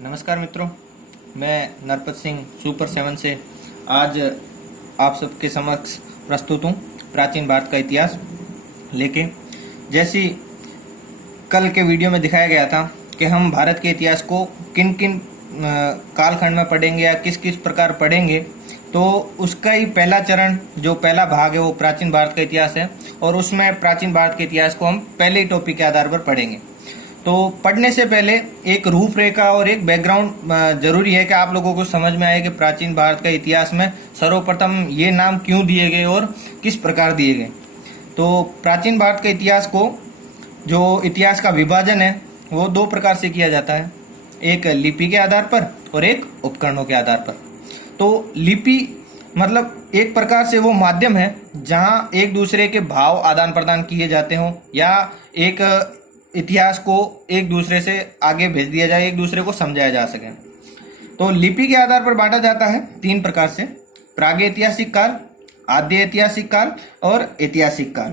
नमस्कार मित्रों, मैं नरपत सिंह सुपर 7 से आज आप सबके समक्ष प्रस्तुत हूँ प्राचीन भारत का इतिहास लेके। जैसी कल के वीडियो में दिखाया गया था कि हम भारत के इतिहास को किन किन कालखंड में पढ़ेंगे या किस किस प्रकार पढ़ेंगे, तो उसका ही पहला चरण जो पहला भाग है वो प्राचीन भारत का इतिहास है और उसमें प्राचीन भारत के इतिहास को हम पहले ही टॉपिक के आधार पर पढ़ेंगे। तो पढ़ने से पहले एक रूपरेखा और एक बैकग्राउंड जरूरी है कि आप लोगों को समझ में आए कि प्राचीन भारत का इतिहास में सर्वप्रथम ये नाम क्यों दिए गए और किस प्रकार दिए गए। तो प्राचीन भारत के इतिहास को जो इतिहास का विभाजन है वो दो प्रकार से किया जाता है, एक लिपि के आधार पर और एक उपकरणों के आधार पर। तो लिपि मतलब एक प्रकार से वो माध्यम है जहाँ एक दूसरे के भाव आदान प्रदान किए जाते हों या एक इतिहास को एक दूसरे से आगे भेज दिया जाए, एक दूसरे को समझाया जा सके। तो लिपि के आधार पर बांटा जाता है तीन प्रकार से, प्रागैतिहासिक काल, आद्य ऐतिहासिक काल और ऐतिहासिक काल।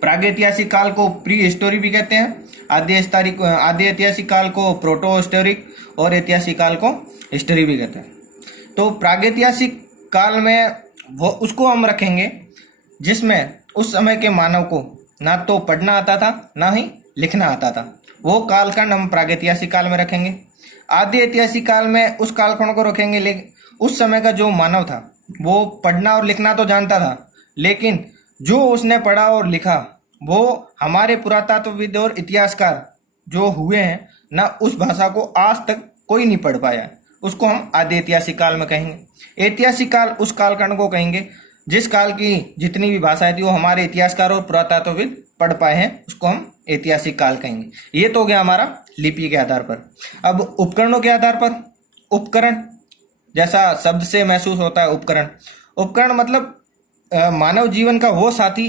प्रागैतिहासिक काल को प्री हिस्टोरी भी कहते हैं, आद्य ऐतिहासिक काल को प्रोटो हिस्टोरिक और ऐतिहासिक काल को हिस्टोरी भी कहते हैं। तो प्रागैतिहासिक काल में वो उसको हम रखेंगे जिसमें उस समय के मानव को ना तो पढ़ना आता था ना ही लिखना आता था, वो कालखंड हम प्रागैतिहासिक काल में रखेंगे। आद्य ऐतिहासिक काल में उस कालखंड को रखेंगे लेकिन उस समय का जो मानव था वो पढ़ना और लिखना तो जानता था, लेकिन जो उसने पढ़ा और लिखा वो हमारे पुरातत्वविद और इतिहासकार जो हुए हैं ना, उस भाषा को आज तक कोई नहीं पढ़ पाया, उसको हम आद्य ऐतिहासिक काल में कहेंगे। ऐतिहासिक काल उस कालखंड को कहेंगे जिस काल की जितनी भी भाषाएं थी वो हमारे इतिहासकार और पुरातत्वविद पढ़ पाए हैं, उसको हम ऐतिहासिक काल कहेंगे। ये तो हो गया हमारा लिपि के आधार पर। अब उपकरणों के आधार पर, उपकरण जैसा शब्द से महसूस होता है उपकरण, उपकरण मतलब मानव जीवन का वो साथी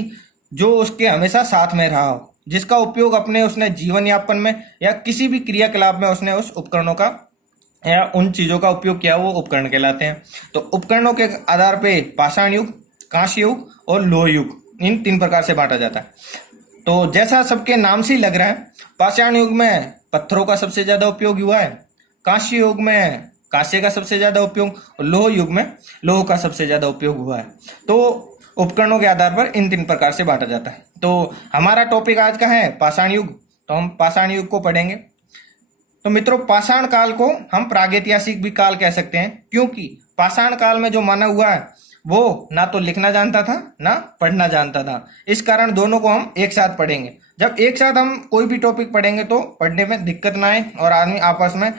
जो उसके हमेशा साथ में रहा हो, जिसका उपयोग अपने उसने जीवन यापन में या किसी भी क्रियाकलाप में उसने उस उपकरणों का या उन चीजों का उपयोग किया, वो उपकरण कहलाते हैं। तो उपकरणों के आधार पे पाषाण युग, कांस्य युग और लोह युग, इन तीन प्रकार से बांटा जाता है। तो जैसा सबके नाम से ही लग रहा है, पाषाण युग में पत्थरों का सबसे ज्यादा उपयोग हुआ है, कांस्य युग में कांस्य का सबसे ज्यादा उपयोग और लोह युग में लोह का सबसे ज्यादा उपयोग हुआ है। तो उपकरणों के आधार पर इन तीन प्रकार से बांटा जाता है। तो हमारा टॉपिक आज का है पाषाण युग, तो हम पाषाण युग को पढ़ेंगे। तो मित्रों, पाषाण काल को हम प्रागैतिहासिक भी काल कह सकते हैं, क्योंकि पाषाण काल में जो मानव हुआ है वो ना तो लिखना जानता था ना पढ़ना जानता था। इस कारण दोनों को हम एक साथ पढ़ेंगे। जब एक साथ हम कोई भी टॉपिक पढ़ेंगे तो पढ़ने में दिक्कत ना आए और आदमी आपस में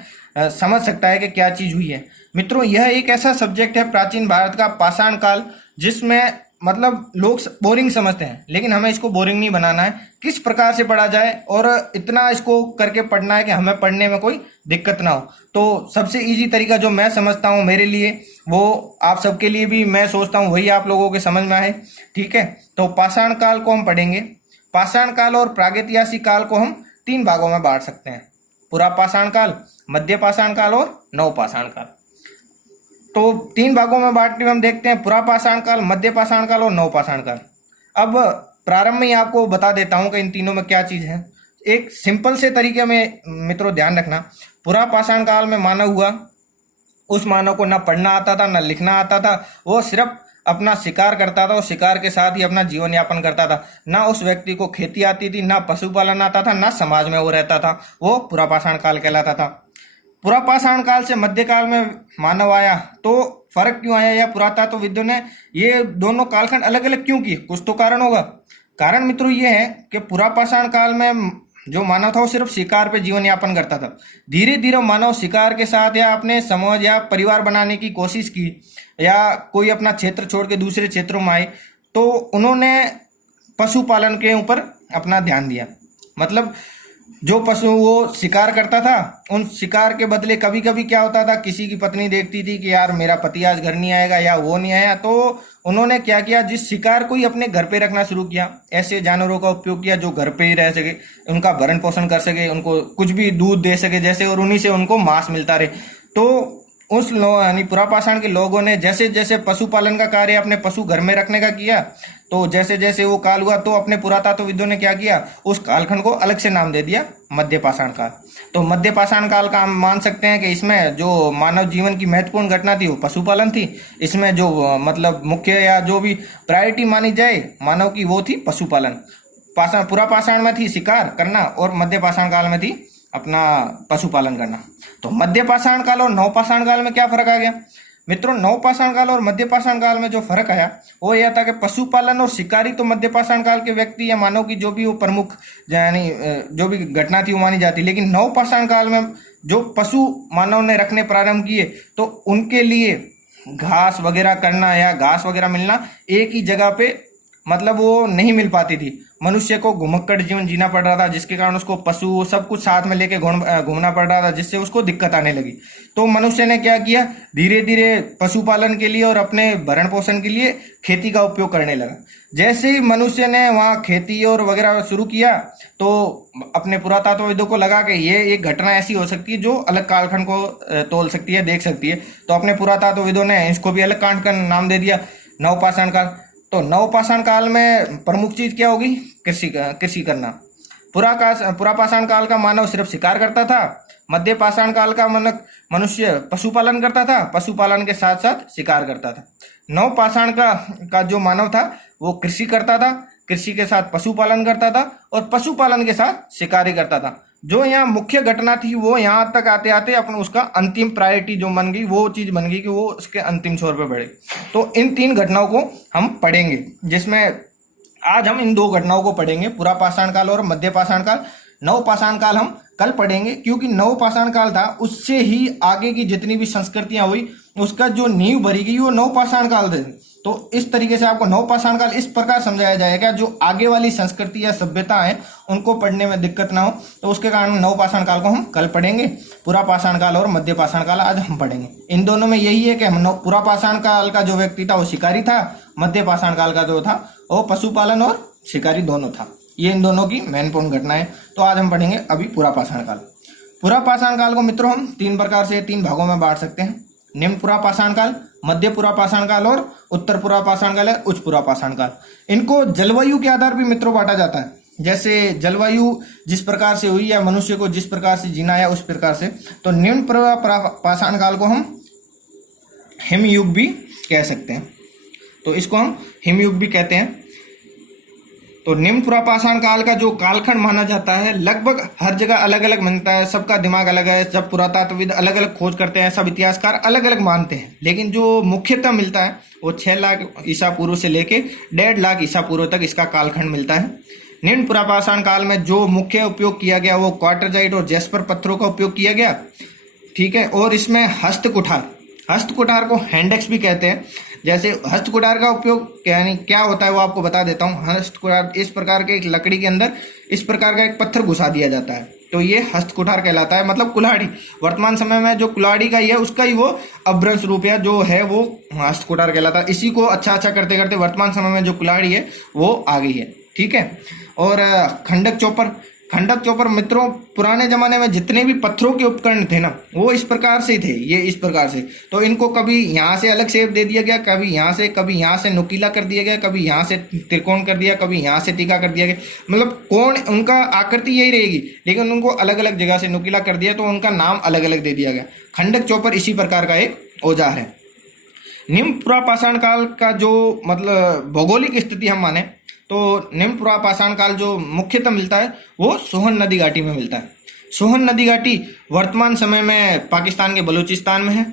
समझ सकता है कि क्या चीज हुई है। मित्रों, यह एक ऐसा सब्जेक्ट है प्राचीन भारत का पाषाण काल जिसमें मतलब लोग बोरिंग समझते हैं, लेकिन हमें इसको बोरिंग नहीं बनाना है। किस प्रकार से पढ़ा जाए और इतना इसको करके पढ़ना है कि हमें पढ़ने में कोई दिक्कत ना हो। तो सबसे इजी तरीका जो मैं समझता हूँ मेरे लिए, वो आप सबके लिए भी मैं सोचता हूँ वही आप लोगों के समझ में आए। ठीक है, तो पाषाण काल को हम पढ़ेंगे। पाषाण काल और प्रागैतिहासिक काल को हम तीन भागों में बांट सकते हैं, पुरा पाषाण काल, मध्य पाषाण काल और नव पाषाण काल। तो तीन भागों में बांटने में हम देखते हैं पुरा पाषाण काल, मध्य पाषाण काल और नव पाषाण काल। अब प्रारंभ में ही आपको बता देता हूं कि इन तीनों में क्या चीज है। एक सिंपल से तरीके में मित्रों ध्यान रखना, पुरा पाषाण काल में मानव हुआ, उस मानव को ना पढ़ना आता था ना लिखना आता था, वो सिर्फ अपना शिकार करता था और शिकार के साथ ही अपना जीवन यापन करता था। ना उस व्यक्ति को खेती आती थी, ना पशुपालन आता था, ना समाज में वो रहता था, वो पुरा पाषाण काल कहलाता था। पुरा पाषाण काल से मध्यकाल में मानव आया, तो फर्क क्यों आया या पुरातत्वविदों ने ये दोनों कालखंड अलग अलग क्यों किए, कुछ तो कारण होगा। कारण मित्रों ये है कि पुरा पाषाण काल में जो मानव था वो सिर्फ शिकार पे जीवन यापन करता था। धीरे धीरे मानव शिकार के साथ या अपने समाज या परिवार बनाने की कोशिश की या कोई अपना क्षेत्र छोड़ के दूसरे क्षेत्रों में आए, तो उन्होंने पशुपालन के ऊपर अपना ध्यान दिया। मतलब जो पशु वो शिकार करता था, उन शिकार के बदले कभी कभी क्या होता था, किसी की पत्नी देखती थी कि यार मेरा पति आज घर नहीं आएगा या वो नहीं आया, तो उन्होंने क्या किया, जिस शिकार को ही अपने घर पे रखना शुरू किया। ऐसे जानवरों का उपयोग किया जो घर पे ही रह सके, उनका भरण पोषण कर सके, उनको कुछ भी दूध दे सके जैसे, और उन्हीं से उनको मांस मिलता रहे। तो उस यानी पुरापाषाण के लोगों ने जैसे जैसे पशुपालन का कार्य अपने पशु घर में रखने का किया, तो जैसे जैसे वो काल हुआ तो अपने पुरातत्वविदों ने क्या किया, उस कालखंड को अलग से नाम दे दिया मध्य पाषाण काल। तो मध्य पाषाण काल का हम मान सकते हैं कि इसमें जो मानव जीवन की महत्वपूर्ण घटना थी वो पशुपालन थी। इसमें जो मतलब मुख्य या जो भी प्रायोरिटी मानी जाए मानव की वो थी पशुपालन। पुरापाषाण में थी शिकार करना और मध्य पाषाण काल में थी अपना पशुपालन करना। तो मध्य पाषाण काल और नवपाषाण काल में क्या फर्क आ गया मित्रों? नवपाषाण काल और मध्य पाषाण काल में जो फर्क आया वो यह था कि पशुपालन और शिकारी तो मध्य पाषाण काल के व्यक्ति या मानव की जो भी वो प्रमुख यानी जो भी घटना थी वो मानी जाती, लेकिन नवपाषाण काल में जो पशु मानव ने रखने प्रारंभ किए तो उनके लिए घास वगैरह करना या घास वगैरह मिलना एक ही जगह पे मतलब वो नहीं मिल पाती थी। मनुष्य को घुमक्कड़ जीवन जीना पड़ रहा था, जिसके कारण उसको पशु सब कुछ साथ में लेके घूमना पड़ रहा था, जिससे उसको दिक्कत आने लगी। तो मनुष्य ने क्या किया, धीरे धीरे पशुपालन के लिए और अपने भरण पोषण के लिए खेती का उपयोग करने लगा। जैसे ही मनुष्य ने वहाँ खेती और वगैरह शुरू किया तो अपने पुरातत्वविदों को लगा कि ये एक घटना ऐसी हो सकती है जो अलग कालखंड को तोल सकती है, देख सकती है। तो अपने पुरातत्वविदों ने इसको भी अलग कांड का नाम दे दिया नवपाषाण काल। तो नवपाषाण काल में प्रमुख चीज क्या होगी? कृषि करना। पुरापाषाण काल का मानव सिर्फ शिकार करता था। मध्य पाषाण काल का मनुष्य पशुपालन करता था, पशुपालन के साथ साथ शिकार करता था। नवपाषाण का जो मानव था वो कृषि करता था, कृषि के साथ पशुपालन करता था और पशुपालन के साथ शिकारी करता था। जो यहाँ मुख्य घटना थी वो यहाँ तक आते आते अपन उसका अंतिम प्रायोरिटी जो बन गई वो चीज बन गई कि वो उसके अंतिम छोर पे बढ़े। तो इन तीन घटनाओं को हम पढ़ेंगे, जिसमें आज हम इन दो घटनाओं को पढ़ेंगे, पुरापाषाण काल और मध्य पाषाण काल। नवपाषाण काल हम कल पढ़ेंगे, क्योंकि नवपाषाण काल था उससे ही आगे की जितनी भी संस्कृतियां हुई उसका जो नींव भरी गई वो नवपाषाण काल थे। तो इस तरीके से आपको नवपाषाण काल इस प्रकार समझाया जाएगा, जो आगे वाली संस्कृति या सभ्यता है उनको पढ़ने में दिक्कत ना हो, तो उसके कारण नवपाषाण काल को हम कल पढ़ेंगे। पुरापाषाण काल और मध्य पाषाण काल आज हम पढ़ेंगे। इन दोनों में यही है कि पुरापाषाण काल का जो व्यक्ति था वो शिकारी था, मध्य पाषाण काल का जो था वो पशुपालन और शिकारी दोनों था। ये इन दोनों की महत्वपूर्ण घटना है। तो आज हम पढ़ेंगे अभी पुरापाषाण काल। पुरापाषाण काल को मित्रों हम तीन प्रकार से तीन भागों में बांट सकते हैं, निम्न पुरापाषाण काल, मध्य पुरापाषाण काल और उत्तर पुरापाषाण काल, उच्च पुरापाषाण काल। इनको जलवायु के आधार पर मित्रों बांटा जाता है। जैसे जलवायु जिस प्रकार से हुई या मनुष्य को जिस प्रकार से जीना है उस प्रकार से। तो निम्न पुरापाषाण काल को हम हिमयुग भी कह सकते हैं, तो इसको हम हिमयुग भी कहते हैं। तो निम्न पुरापाषाण काल का जो कालखंड माना जाता है लगभग हर जगह अलग अलग बनता है, सबका दिमाग अलग है, सब पुरातत्वविद अलग अलग खोज करते हैं, सब इतिहासकार अलग अलग मानते हैं, लेकिन जो मुख्यतः मिलता है वो 6 लाख ईसा पूर्व से लेके 1.5 लाख ईसा पूर्व तक इसका कालखंड मिलता है। निम्न पुरापाषाण काल में जो मुख्य उपयोग किया गया वो क्वार्टरजाइट और जैस्पर पत्थरों का उपयोग किया गया, ठीक है। और इसमें हस्तकुठार को हैंडेक्स भी कहते हैं। जैसे हस्तकुठार का उपयोग यानी क्या होता है वो आपको बता देता हूँ। हस्तकुठार इस प्रकार के एक लकड़ी के अंदर इस प्रकार का एक पत्थर घुसा दिया जाता है, तो ये हस्तकुठार कहलाता है, मतलब कुल्हाड़ी। वर्तमान समय में जो कुल्हाड़ी का ही है उसका ही वो अभ्रंश रूप या जो है वो हस्तकुठार कहलाता है। इसी को अच्छा करते करते वर्तमान समय में जो कुल्हाड़ी है वो आ गई है, ठीक है। और खंडक चोपर मित्रों पुराने जमाने में जितने भी पत्थरों के उपकरण थे ना वो इस प्रकार से थे, ये इस प्रकार से। तो इनको कभी यहाँ से अलग शेप दे दिया गया, कभी यहाँ से नुकीला कर दिया गया, कभी यहाँ से त्रिकोण कर दिया, कभी यहाँ से तीखा कर दिया गया, मतलब कोण उनका आकृति यही रहेगी, लेकिन उनको अलग अलग जगह से नुकीला कर दिया तो उनका नाम अलग अलग दे दिया गया। खंडक चोपर इसी प्रकार का एक औजार है। निम्न पुरापाषाण काल का जो मतलब भौगोलिक स्थिति हम माने तो निम्न पुरापाषाण काल जो मुख्यतः मिलता है वो सोहन नदी घाटी में मिलता है। सोहन नदी घाटी वर्तमान समय में पाकिस्तान के बलूचिस्तान में है,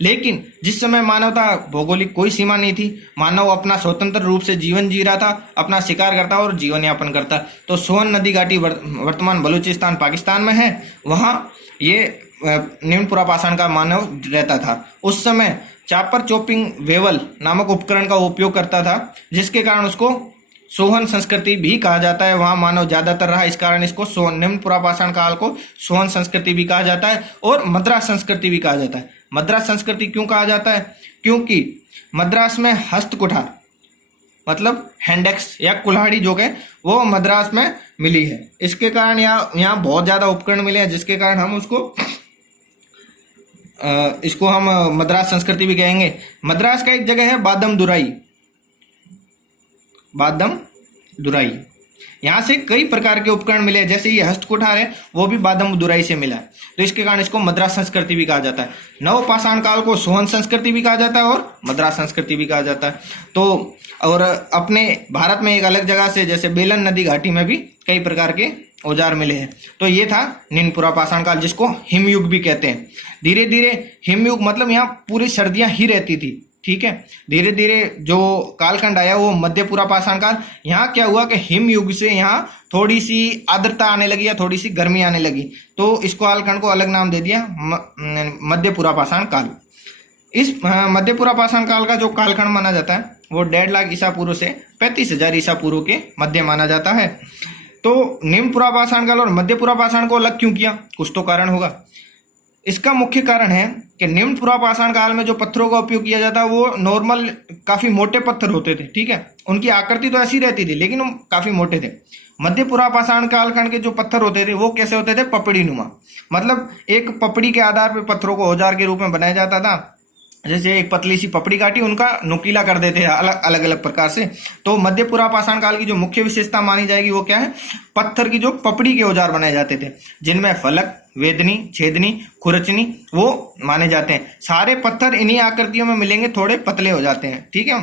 लेकिन जिस समय मानवता भौगोलिक कोई सीमा नहीं थी, मानव अपना स्वतंत्र रूप से जीवन जी रहा था, अपना शिकार करता और जीवन यापन करता। तो सोहन नदी घाटी वर्तमान बलूचिस्तान पाकिस्तान में है, वहाँ ये निम्न पुरापाषाण का मानव रहता था। उस समय चापर चॉपिंग वेवल नामक उपकरण का उपयोग करता था, जिसके कारण उसको सोहन संस्कृति भी कहा जाता है। वहां मानव ज्यादातर रहा, इस कारण इसको निम्न पुरापाषाण काल को सोहन संस्कृति भी कहा जाता है और मद्रास संस्कृति भी कहा जाता है। मद्रास संस्कृति क्यों कहा जाता है? क्योंकि मद्रास में हस्तकुठार मतलब हैंडेक्स या कुल्हाड़ी जो है वो मद्रास में मिली है। इसके कारण यहाँ बहुत ज्यादा उपकरण मिले हैं, जिसके कारण हम उसको इसको हम मद्रास संस्कृति भी कहेंगे। मद्रास का एक जगह है बादम दुराई, बादम दुराई। यहाँ से कई प्रकार के उपकरण मिले, जैसे ये हस्त कुठार है वो भी बादम दुराई से मिला है, तो इसके कारण इसको मद्रास संस्कृति भी कहा जाता है। नवपाषाण काल को सोहन संस्कृति भी कहा जाता है और मद्रास संस्कृति भी कहा जाता है। तो और अपने भारत में एक अलग जगह से जैसे बेलन नदी घाटी में भी कई प्रकार के औजार मिले हैं। तो ये था निम्न पुरापाषाण काल, जिसको हिमयुग भी कहते हैं। धीरे धीरे हिमयुग मतलब यहाँ पूरी सर्दियां ही रहती थी, ठीक है। धीरे धीरे जो कालखंड आया वो मध्य पुरापाषाण काल। यहाँ क्या हुआ कि हिमयुग से यहाँ थोड़ी सी आर्द्रता आने लगी या थोड़ी सी गर्मी आने लगी, तो इस कालखंड को अलग नाम दे दिया मध्य पुरापाषाण काल। इस मध्य पुरापाषाण काल का जो कालखंड माना जाता है वो 1.5 लाख ईसा पूर्व से 35,000 ईसा पूर्व के मध्य माना जाता है। तो निम्न पुरापाषाण काल और मध्य पुरापाषाण को अलग क्यों किया, कुछ तो कारण होगा। इसका मुख्य कारण है कि निम्न पुरापाषाण काल में जो पत्थरों का उपयोग किया जाता है वो नॉर्मल काफी मोटे पत्थर होते थे, ठीक है। उनकी आकृति तो ऐसी रहती थी लेकिन वो काफी मोटे थे। मध्य पुरापाषाण कालखंड के जो पत्थर होते थे वो कैसे होते थे, पपड़ी नुमा, मतलब एक पपड़ी के आधार पर पत्थरों को औजार के रूप में बनाया जाता था। जैसे एक पतली सी पपड़ी काटी, उनका नुकीला कर देते हैं अलग अलग प्रकार से। तो मध्य पुरापाषाण काल की जो मुख्य विशेषता मानी जाएगी वो क्या है, पत्थर की जो पपड़ी के औजार बनाए जाते थे, जिनमें फलक, वेदनी, छेदनी, खुरचनी वो माने जाते हैं। सारे पत्थर इन्हीं आकृतियों में मिलेंगे, थोड़े पतले हो जाते हैं, ठीक है।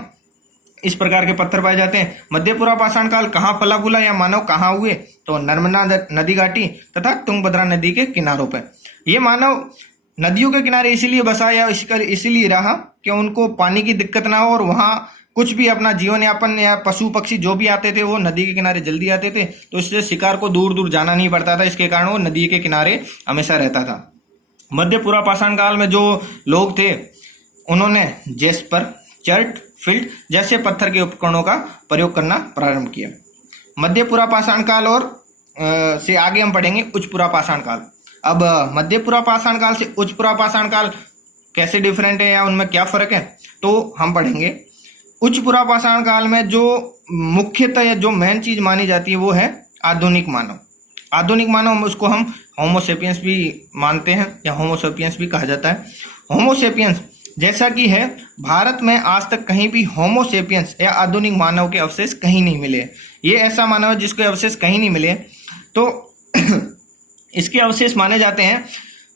इस प्रकार के पत्थर पाए जाते हैं। मध्य पुरापाषाण काल कहाँ फला फूला या मानव कहाँ हुए, तो नर्मदा नदी घाटी तथा तुंगभद्रा नदी के किनारों पर। ये मानव नदियों के किनारे इसीलिए बसा या इसीलिए रहा कि उनको पानी की दिक्कत ना हो, और वहां कुछ भी अपना जीवन यापन या पशु पक्षी जो भी आते थे वो नदी के किनारे जल्दी आते थे, तो इससे शिकार को दूर दूर जाना नहीं पड़ता था। इसके कारण वो नदी के किनारे हमेशा रहता था। मध्य पुरापाषाण काल में जो लोग थे उन्होंने जेस्पर, चर्ट, फिल्ट जैसे पत्थर के उपकरणों का प्रयोग करना प्रारंभ किया। मध्य पुरापाषाण काल और से आगे हम पढ़ेंगे उच्च पुरापाषाण काल। अब मध्य पुरापाषाण काल से उच्च पुरापाषाण काल कैसे डिफरेंट है या उनमें क्या फर्क है, तो हम पढ़ेंगे। उच्च पुरापाषाण काल में जो मुख्यतः या जो मेन चीज मानी जाती है वो है आधुनिक मानव। आधुनिक मानव उसको हम होमोसेपियंस भी मानते हैं या होमोसेपियंस भी कहा जाता है। होमोसेपियंस जैसा कि है, भारत में आज तक कहीं भी होमोसेपियंस या आधुनिक मानव के अवशेष कहीं नहीं मिले। ये ऐसा मानव है जिसके अवशेष कहीं नहीं मिले। तो इसके अवशेष माने जाते हैं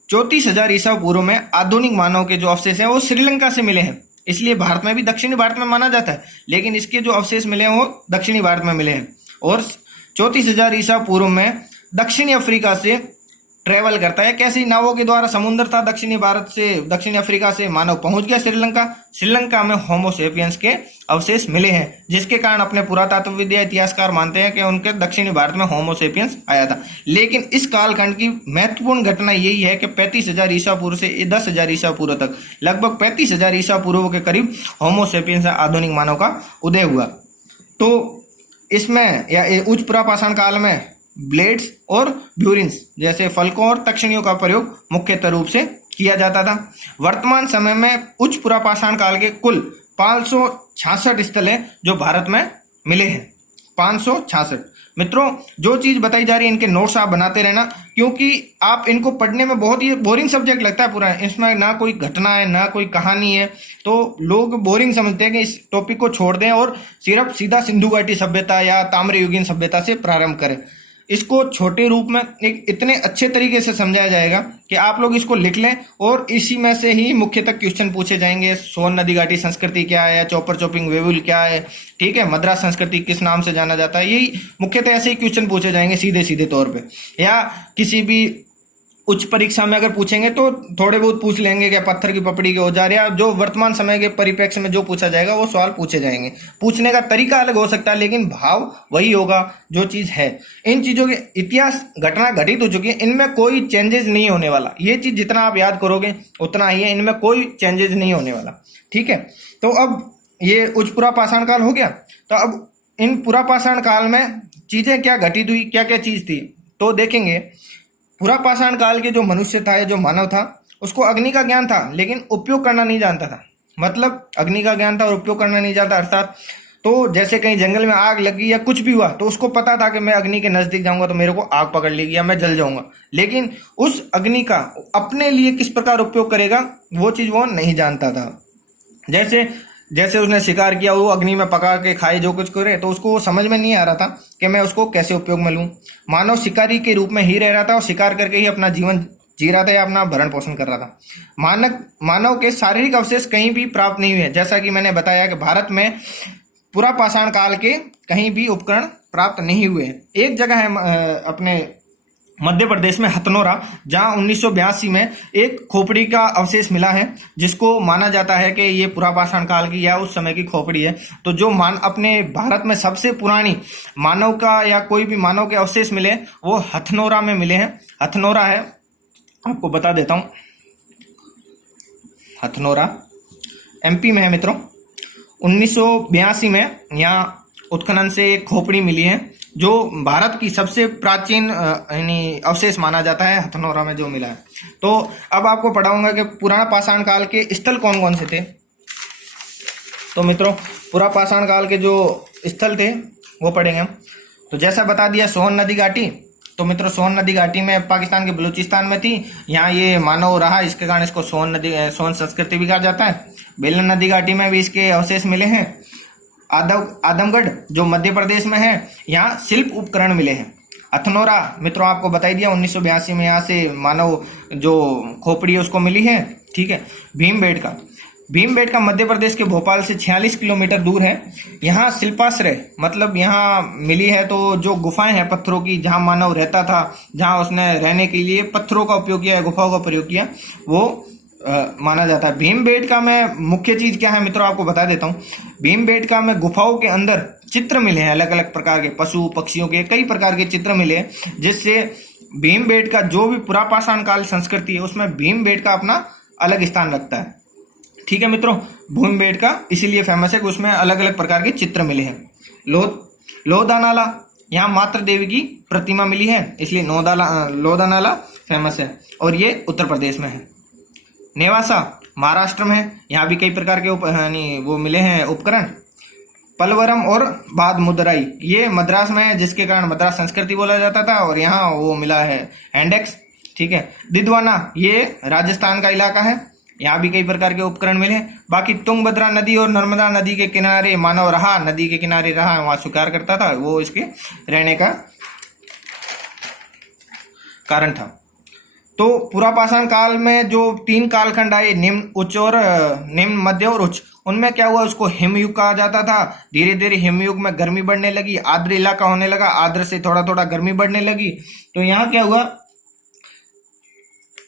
34,000 ईसा पूर्व में आधुनिक मानव के जो अवशेष हैं वो श्रीलंका से मिले हैं। इसलिए भारत में भी दक्षिणी भारत में माना जाता है, लेकिन इसके जो अवशेष मिले हैं वो दक्षिणी भारत में मिले हैं। और 34,000 ईसा पूर्व में दक्षिणी अफ्रीका से ट्रेवल करता है, कैसी नावों के द्वारा, समुद्र था दक्षिणी भारत से, दक्षिणी अफ्रीका से मानव पहुंच गया श्रीलंका। श्रीलंका में होमोसेपियंस के अवशेष मिले हैं, जिसके कारण अपने पुरातत्वविद इतिहासकार मानते हैं कि उनके दक्षिणी भारत में होमोसेपियंस आया था। लेकिन इस कालखंड की महत्वपूर्ण घटना यही है कि 35,000 ईसा पूर्व से 10,000 ईसा पूर्व तक, लगभग 35,000 ईसा पूर्व के करीब होमोसेपियंस आधुनिक मानव का उदय हुआ। तो इसमें या उच्च पुरापाषाण काल में ब्लेड्स और ब्यूरिन्स जैसे फलकों और तक्षणियों का प्रयोग मुख्यतः रूप से किया जाता था। वर्तमान समय में उच्च पुरापाषाण काल के कुल 566 स्थल हैं जो भारत में मिले हैं। 566। मित्रों, जो चीज बताई जा रही है इनके नोट्स आप बनाते रहना, क्योंकि आप इनको पढ़ने में बहुत ही बोरिंग सब्जेक्ट लगता है पूरा। इसमें ना कोई घटना है ना कोई कहानी है, तो लोग बोरिंग समझते हैं कि इस टॉपिक को छोड़ दें और सिर्फ सीधा सिंधु घाटी सभ्यता या ताम्रयुगीन सभ्यता से प्रारंभ करें। इसको छोटे रूप में एक इतने अच्छे तरीके से समझाया जाएगा कि आप लोग इसको लिख लें, और इसी में से ही मुख्यतः क्वेश्चन पूछे जाएंगे। सोन नदी घाटी संस्कृति क्या है, चॉपर चॉपिंग वेवुल क्या है, ठीक है, मद्रास संस्कृति किस नाम से जाना जाता है, यही मुख्यतः ऐसे ही क्वेश्चन पूछे जाएंगे सीधे सीधे तौर पे। या किसी भी उच्च परीक्षा में अगर पूछेंगे तो थोड़े बहुत पूछ लेंगे कि पत्थर की पपड़ी के औजार, या जो वर्तमान समय के परिप्रेक्ष्य में जो पूछा जाएगा वो सवाल पूछे जाएंगे। पूछने का तरीका अलग हो सकता है लेकिन भाव वही होगा जो चीज है। इन चीजों के इतिहास घटना घटित हो चुकी है, इनमें कोई चेंजेस नहीं होने वाला। ये चीज जितना आप याद करोगे उतना ही है, इनमें कोई चेंजेस नहीं होने वाला, ठीक है। तो अब ये उच्च पुरापाषाण काल हो गया। तो अब इन पुरापाषाण काल में चीजें क्या घटित हुई, क्या क्या चीज थी, तो देखेंगे। पुरापाषाण काल के जो मनुष्य था या जो मानव था उसको अग्नि का ज्ञान था लेकिन उपयोग करना नहीं जानता था। मतलब अग्नि का ज्ञान था और उपयोग करना नहीं जानता, अर्थात तो जैसे कहीं जंगल में आग लगी या कुछ भी हुआ तो उसको पता था कि मैं अग्नि के नजदीक जाऊंगा तो मेरे को आग पकड़ लेगी या मैं जल जाऊंगा, लेकिन उस अग्नि का अपने लिए किस प्रकार उपयोग करेगा वो चीज वो नहीं जानता था। जैसे जैसे उसने शिकार किया, वो अग्नि में पका के खाए, जो कुछ करे, तो उसको समझ में नहीं आ रहा था कि मैं उसको कैसे उपयोग में लूं। मानव शिकारी के रूप में ही रह रहा था और शिकार करके ही अपना जीवन जी रहा था या अपना भरण पोषण कर रहा था। मानव के शारीरिक अवशेष कहीं भी प्राप्त नहीं हुए। जैसा कि मैंने बताया कि भारत में पूरा पाषाण काल के कहीं भी उपकरण प्राप्त नहीं हुए। एक जगह है अपने मध्य प्रदेश में हथनोरा, जहां 1982 में एक खोपड़ी का अवशेष मिला है, जिसको माना जाता है कि ये पूरा पाषाण काल की या उस समय की खोपड़ी है। तो जो अपने भारत में सबसे पुरानी मानव का या कोई भी मानव के अवशेष मिले वो हथनोरा में मिले हैं। हथनोरा है, आपको बता देता हूं, हथनोरा एमपी में है मित्रों। 1982 में यहाँ उत्खनन से एक खोपड़ी मिली है जो भारत की सबसे प्राचीन यानी अवशेष माना जाता है, हथनोरा में जो मिला है। तो अब आपको पढ़ाऊंगा कि पुराना पाषाण काल के स्थल कौन कौन से थे। तो मित्रों, पूरा पाषाण काल के जो स्थल थे वो पढ़ेंगे हम। तो जैसा बता दिया, सोन नदी घाटी। तो मित्रों, सोन नदी घाटी में पाकिस्तान के बलूचिस्तान में थी, यहाँ ये मानव रहा, इसके कारण इसको सोन संस्कृति भी कहा जाता है। बेलन नदी घाटी में भी इसके अवशेष मिले हैं। आदमगढ़ जो मध्य प्रदेश में है, यहाँ शिल्प उपकरण मिले हैं। हथनोरा मित्रों आपको बताई दिया, 1982 में यहाँ से मानव जो खोपड़ी है उसको मिली है। ठीक है। भीमबेटका मध्य प्रदेश के भोपाल से 46 किलोमीटर दूर है। यहाँ शिल्पाश्रय मतलब यहाँ मिली है, तो जो गुफाएं हैं पत्थरों की, जहाँ मानव रहता था, जहाँ उसने रहने के लिए पत्थरों का उपयोग किया, गुफाओं का प्रयोग किया, वो माना जाता है। भीमबेटका में मुख्य चीज क्या है मित्रों, आपको बता देता हूँ। भीमबेटका में गुफाओं के अंदर चित्र मिले हैं, अलग अलग प्रकार के पशु पक्षियों के कई प्रकार के चित्र मिले हैं, जिससे भीमबेटका जो भी पुरा पाषाण काल संस्कृति है उसमें भीमबेटका अपना अलग स्थान रखता है। ठीक है मित्रों, भीमबेटका इसीलिए फेमस है कि उसमें अलग अलग प्रकार के चित्र मिले हैं। लोधानाला, यहाँ मातृ देवी की प्रतिमा मिली है, इसलिए लोधानाला फेमस है और ये उत्तर प्रदेश में है। नेवासा महाराष्ट्र में है, यहाँ भी कई प्रकार के वो मिले हैं उपकरण। पलवरम और बादमुदराई ये मद्रास में है, जिसके कारण मद्रास संस्कृति बोला जाता था, और यहाँ वो मिला है हैंडेक्स। ठीक है। दिद्वाना ये राजस्थान का इलाका है, यहाँ भी कई प्रकार के उपकरण मिले हैं। बाकी तुंगभद्रा नदी और नर्मदा नदी के किनारे मानव रहा, नदी के किनारे रहा, वहां शिकार करता था, वो इसके रहने का कारण था। तो पूरा पाषाण काल में जो 3 कालखंड आए, निम्न, उच्च और निम्न, मध्य और उच्च, उनमें क्या हुआ, उसको हिमयुग कहा जाता था। धीरे धीरे हिमयुग में गर्मी बढ़ने लगी, आर्द्र इलाका होने लगा, आर्द्र से थोड़ा थोड़ा गर्मी बढ़ने लगी। तो यहाँ क्या हुआ,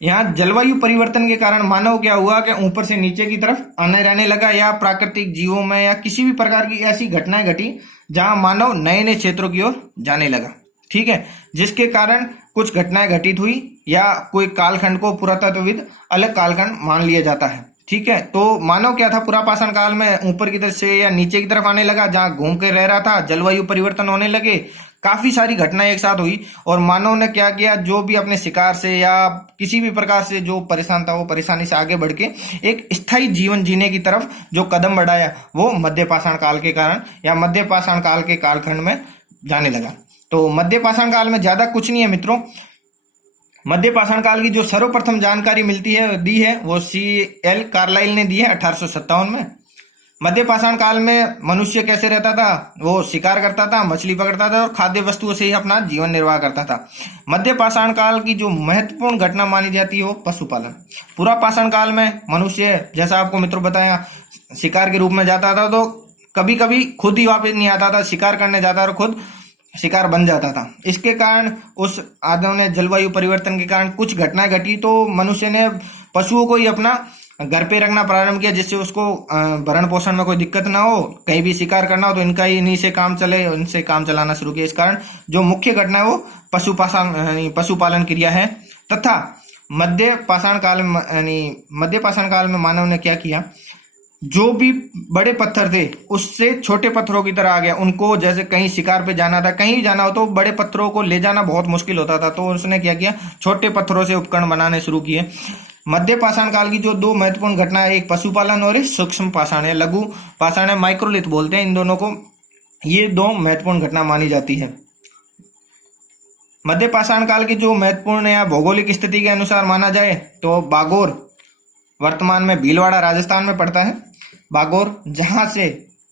यहाँ जलवायु परिवर्तन के कारण मानव क्या हुआ कि ऊपर से नीचे की तरफ आने रहने लगा, या प्राकृतिक जीवों में या किसी भी प्रकार की ऐसी घटनाएं घटी जहां मानव नए नए क्षेत्रों की ओर जाने लगा। ठीक है। जिसके कारण कुछ घटनाएं घटित हुई या कोई कालखंड को पुरातत्वविद अलग कालखंड मान लिया जाता है। ठीक है। तो मानव क्या था, पूरा पाषाण काल में ऊपर की तरफ से या नीचे की तरफ आने लगा, जहां घूम के रह रहा था, जलवायु परिवर्तन होने लगे, काफी सारी घटनाएं एक साथ हुई, और मानव ने क्या किया, जो भी अपने शिकार से या किसी भी प्रकार से जो परेशान था, वो परेशानी से आगे बढ़ के एक स्थायी जीवन जीने की तरफ जो कदम बढ़ाया, वो मध्य पाषाण काल के कारण या मध्य पाषाण काल के कालखंड में जाने लगा। तो मध्य पाषाण काल में ज्यादा कुछ नहीं है मित्रों। मध्य पाषाण काल की जो सर्वप्रथम जानकारी दी है वो C.L. कार्लाइल ने दी है 1857 में। मध्य पाषाण काल में मनुष्य कैसे रहता था, वो शिकार करता था, मछली पकड़ता था और खाद्य वस्तुओं से ही अपना जीवन निर्वाह करता था। मध्य पाषाण काल की जो महत्वपूर्ण घटना मानी जाती है वो पशुपालन। पूरा पाषाण काल में मनुष्य, जैसा आपको मित्रों बताया, शिकार के रूप में जाता था, तो कभी कभी खुद ही वापस नहीं आता था, शिकार करने जाता और खुद शिकार बन जाता था। इसके कारण उस आदम ने जलवायु परिवर्तन के कारण कुछ घटनाएं घटी, तो मनुष्य ने पशुओं को ही अपना घर पे रखना प्रारंभ किया, जिससे उसको भरण पोषण में कोई दिक्कत ना हो, कहीं भी शिकार करना हो तो इनका ही इन्हीं से काम चले, उनसे काम चलाना शुरू किया। इस कारण जो मुख्य घटना है वो पशुपालन क्रिया है। तथा मध्य पाषाण काल में मानव ने क्या किया, जो भी बड़े पत्थर थे उससे छोटे पत्थरों की तरह आ गया। उनको जैसे कहीं शिकार पे जाना था, कहीं जाना हो तो बड़े पत्थरों को ले जाना बहुत मुश्किल होता था, तो उसने क्या किया, छोटे पत्थरों से उपकरण बनाने शुरू किए। मध्य पाषाण काल की जो दो महत्वपूर्ण घटना है, एक पशुपालन और एक सूक्ष्म पाषाण है, लघु पाषाण है, माइक्रोलिथ बोलते हैं इन दोनों को। ये दो महत्वपूर्ण घटना मानी जाती है। मध्य पाषाण काल की जो महत्वपूर्ण या भौगोलिक स्थिति के अनुसार माना जाए तो बागोर वर्तमान में भीलवाड़ा राजस्थान में पड़ता है। बागोर जहां से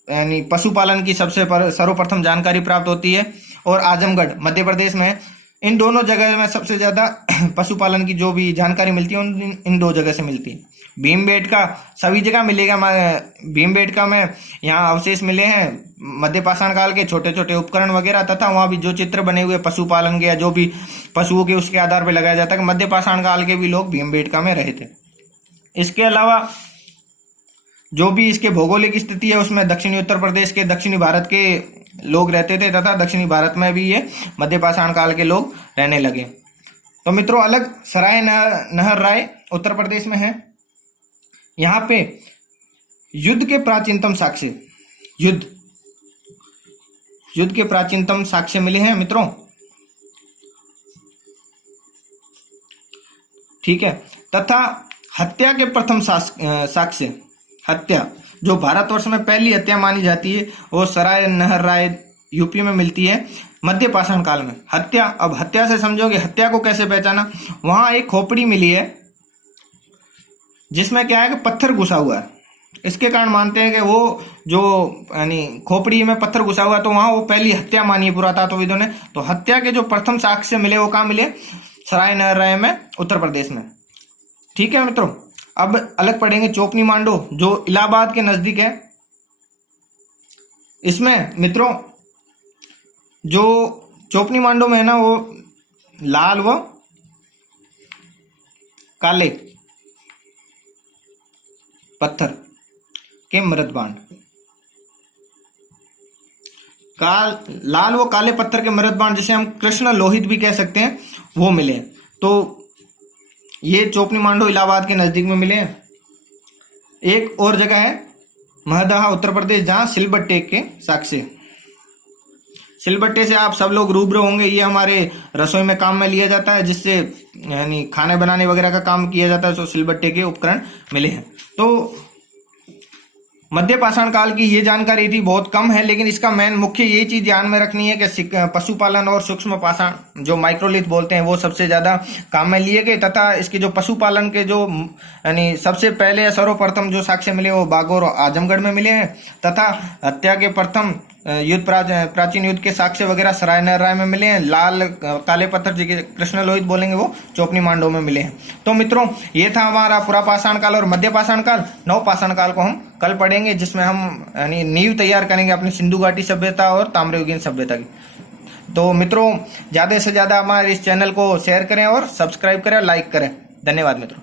यानी पशुपालन की सबसे सर्वप्रथम जानकारी प्राप्त होती है, और आजमगढ़ मध्य प्रदेश में। इन दोनों जगह में सबसे ज्यादा पशुपालन की जो भी जानकारी मिलती है इन दो जगह से मिलती है। भीमबेटका सभी जगह मिलेगा। भीमबेटका में यहाँ अवशेष मिले हैं मध्य पाषाण काल के, छोटे छोटे उपकरण वगैरह, तथा वहां भी जो चित्र बने हुए पशुपालन के या जो भी पशुओं के उसके आधार पर लगाया जाता है कि मध्य पाषाण काल के भी लोग भीमबेटका में रहे थे। इसके अलावा जो भी इसके भौगोलिक स्थिति है उसमें दक्षिणी उत्तर प्रदेश के, दक्षिणी भारत के लोग रहते थे, तथा दक्षिणी भारत में भी ये मध्य पाषाण काल के लोग रहने लगे। तो मित्रों, अलग सराय नहर राय उत्तर प्रदेश में है। यहाँ पे युद्ध के प्राचीनतम साक्ष्य, युद्ध के प्राचीनतम साक्ष्य मिले हैं मित्रों। ठीक है, तथा हत्या के प्रथम साक्ष्य, हत्या जो भारतवर्ष में पहली हत्या मानी जाती है वो सराय नहर राय यूपी में मिलती है मध्य पाषाण काल में। हत्या, अब हत्या से समझोगे हत्या को कैसे पहचाना। वहां एक खोपड़ी मिली है जिसमें क्या है कि पत्थर घुसा हुआ है। इसके कारण मानते हैं कि वो जो यानी खोपड़ी में पत्थर घुसा हुआ, तो वहां वो पहली हत्या मानी है पुरातत्वविदों ने। तो हत्या के जो प्रथम साक्ष्य मिले वो कहाँ मिले, सराय नहर राय में, उत्तर प्रदेश में। ठीक है मित्रों, अब अलग पढ़ेंगे चोपनी मांडो जो इलाहाबाद के नजदीक है। इसमें मित्रों जो चोपनी मांडो में है ना, वो लाल व काले पत्थर के मृतबांड, लाल व काले पत्थर के मृतबांड जिसे हम कृष्ण लोहित भी कह सकते हैं, वो मिले। तो ये चोपनी मांडो इलाहाबाद के नजदीक में मिले हैं। एक और जगह है महदहा उत्तर प्रदेश, जहां सिलबट्टे के साक्ष्य, सिलबट्टे से आप सब लोग रूबरू होंगे। ये हमारे रसोई में काम में लिया जाता है, जिससे यानी खाने बनाने वगैरह का काम किया जाता है। तो सिलबट्टे के उपकरण मिले हैं। तो मध्य पाषाण काल की ये जानकारी थी, बहुत कम है, लेकिन इसका मेन मुख्य ये चीज ध्यान में रखनी है कि पशुपालन और सूक्ष्म पाषाण जो माइक्रोलिथ बोलते हैं वो सबसे ज्यादा काम में लिए गए, तथा इसके जो पशुपालन के जो यानी सबसे पहले सर्वप्रथम जो साक्ष्य मिले वो बागोर और आजमगढ़ में मिले हैं, तथा हत्या के प्रथम युद्ध प्राचीन युद्ध के साक्ष्य वगैरह सराय नहर राय में मिले हैं। लाल काले पत्थर जिसे कृष्ण लोहित बोलेंगे वो चोपनी मांडो में मिले हैं। तो मित्रों, ये था हमारा पुरा पाषाण काल और मध्य पाषाण काल। नव पाषाण काल को हम कल पढ़ेंगे, जिसमें हम यानी नींव तैयार करेंगे अपनी सिंधु घाटी सभ्यता और ताम्रयुगीन सभ्यता की। तो मित्रों, ज्यादा से ज्यादा हमारे इस चैनल को शेयर करें और सब्सक्राइब करें, लाइक करें। धन्यवाद मित्रों।